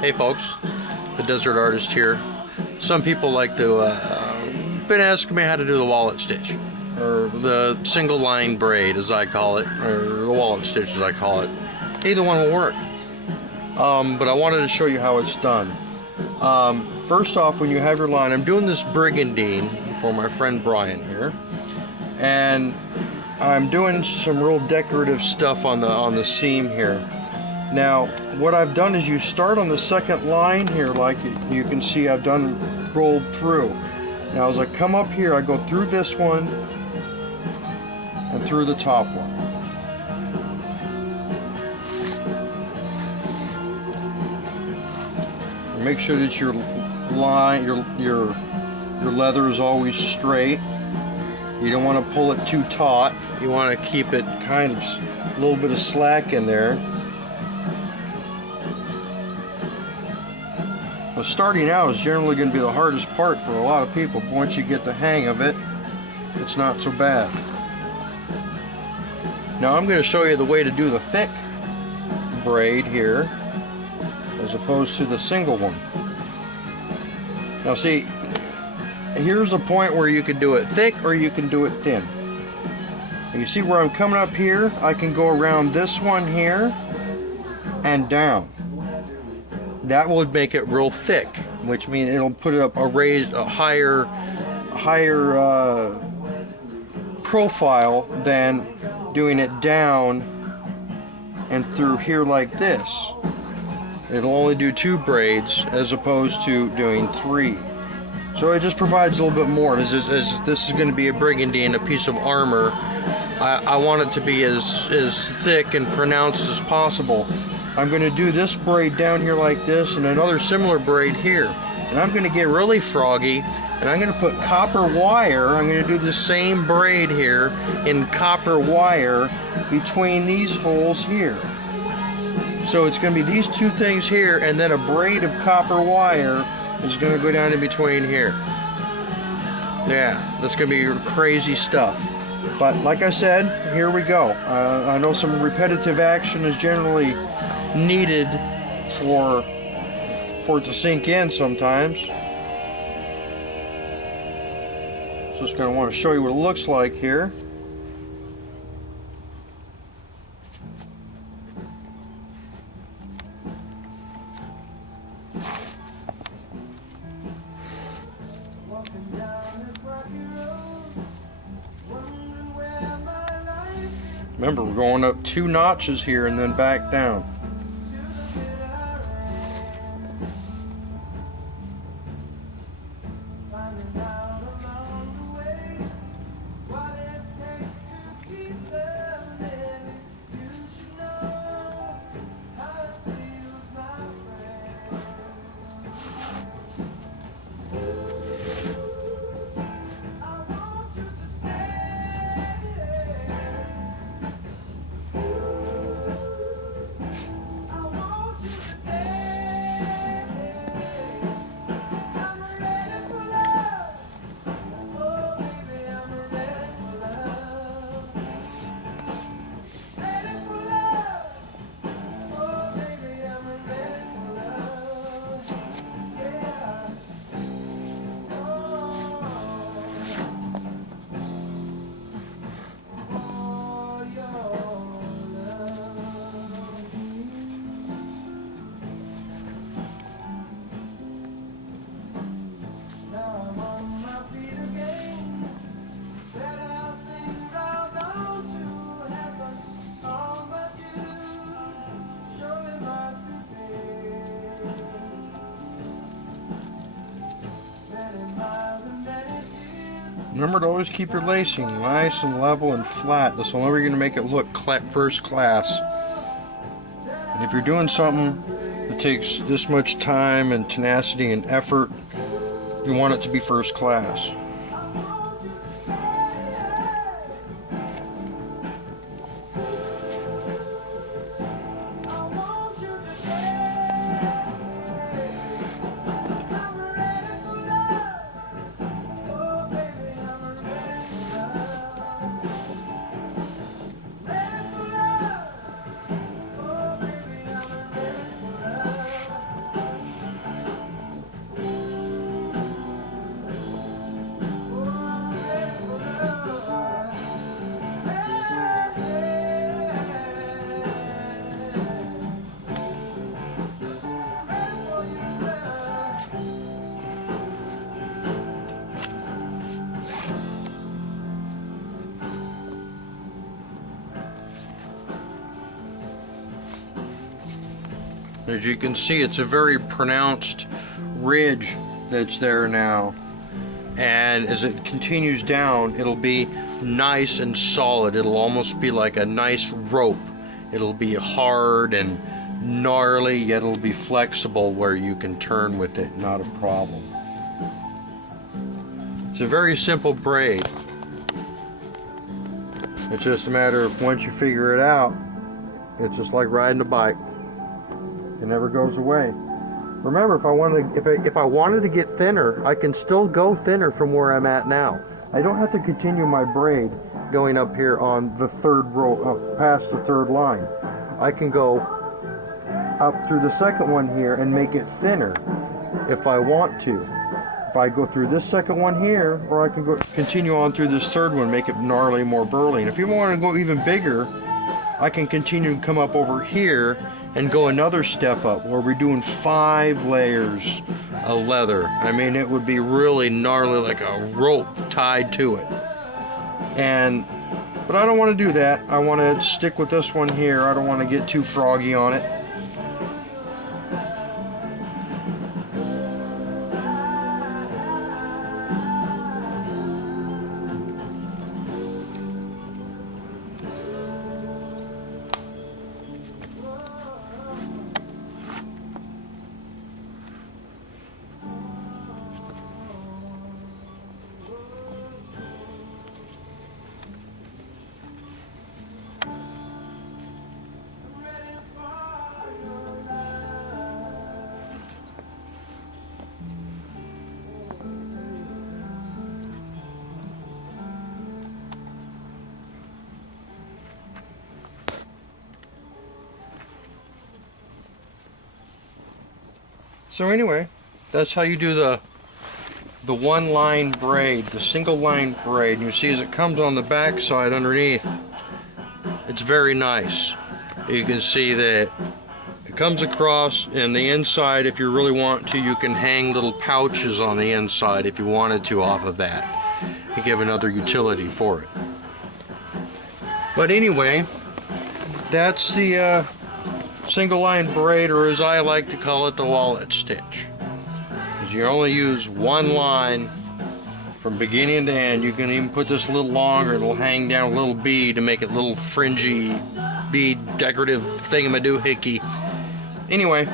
Hey folks, the Desert Artist here. Some people like to been asking me how to do the wallet stitch, or the single line braid as I call it, or the wallet stitch as I call it. Either one will work. But I wanted to show you how it's done. First off, when you have your line, I'm doing this brigandine for my friend Brian here, and I'm doing some real decorative stuff on the seam here. Now, what I've done is you start on the second line here, like you can see I've done rolled through. Now as I come up here, I go through this one and through the top one. Make sure that your line, your leather is always straight. You don't want to pull it too taut. You want to keep it kind of a little bit of slack in there. Well, starting out is generally going to be the hardest part for a lot of people, but once you get the hang of it, it's not so bad. Now I'm going to show you the way to do the thick braid here, as opposed to the single one. Now see, here's a point where you can do it thick or you can do it thin. And you see where I'm coming up here? I can go around this one here and down. That would make it real thick, which means it'll put it up a higher profile than doing it down and through here like this. It'll only do 2 braids as opposed to doing 3. So it just provides a little bit more. As this is going to be a brigandine, a piece of armor, I want it to be as thick and pronounced as possible. I'm going to do this braid down here like this and another similar braid here. And I'm going to get really froggy, and I'm going to put copper wire. I'm going to do the same braid here in copper wire between these holes here. So it's going to be these 2 things here, and then a braid of copper wire is going to go down in between here. Yeah, that's going to be crazy stuff. But like I said, here we go. I know some repetitive action is generally needed for it to sink in sometimes. So just going to want to show you what it looks like here. Remember, we're going up 2 notches here and then back down. Remember to always keep your lacing nice and level and flat. That's the only way you're going to make it look first class. And if you're doing something that takes this much time and tenacity and effort, you want it to be first class. As you can see, it's a very pronounced ridge that's there now. And as it continues down, it'll be nice and solid. It'll almost be like a nice rope. It'll be hard and gnarly, yet it'll be flexible where you can turn with it, not a problem. It's a very simple braid. It's just a matter of once you figure it out, it's just like riding a bike. It never goes away. Remember, if I wanted to get thinner, I can still go thinner from where I'm at now. I don't have to continue my braid going up here on the third row, past the third line. I can go up through the second one here and make it thinner if I want to. If I go through this second one here, or I can continue on through this third one, make it gnarly, more burly. And if you want to go even bigger, I can continue to come up over here and go another step up where we're doing 5 layers of leather. I mean, it would be really gnarly, like a rope tied to it. But I don't want to do that. I want to stick with this one here. I don't want to get too froggy on it. So anyway, that's how you do the one line braid, the single line braid. And you see as it comes on the back side underneath, it's very nice. You can see that it comes across, and the inside, if you really want to, you can hang little pouches on the inside if you wanted to off of that and give another utility for it. But anyway, that's the single line braid, or as I like to call it, the wallet stitch. Because you only use one line from beginning to end. You can even put this a little longer. It'll hang down a little bead to make it a little fringy bead decorative thingamadoohickey. Anyway,